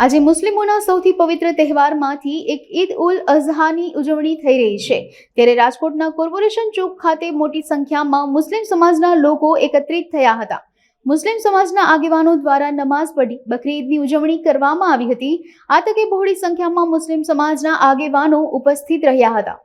આજે મુસ્લિમોના સૌથી પવિત્ર તહેવારમાંથી એક ઈદ ઉલ અઝહાની ઉજવણી થઈ રહી છે। ત્યારે રાજકોટના કોર્પોરેશન ચોક ખાતે મોટી સંખ્યામાં મુસ્લિમ સમાજના લોકો એકત્રિત થયા હતા। મુસ્લિમ સમાજના આગેવાનો દ્વારા નમાઝ પઢી બકરી ઈદની ઉજવણી કરવામાં આવી હતી। આ તકે બહોળી સંખ્યામાં મુસ્લિમ સમાજના આગેવાનો ઉપસ્થિત રહ્યા હતા।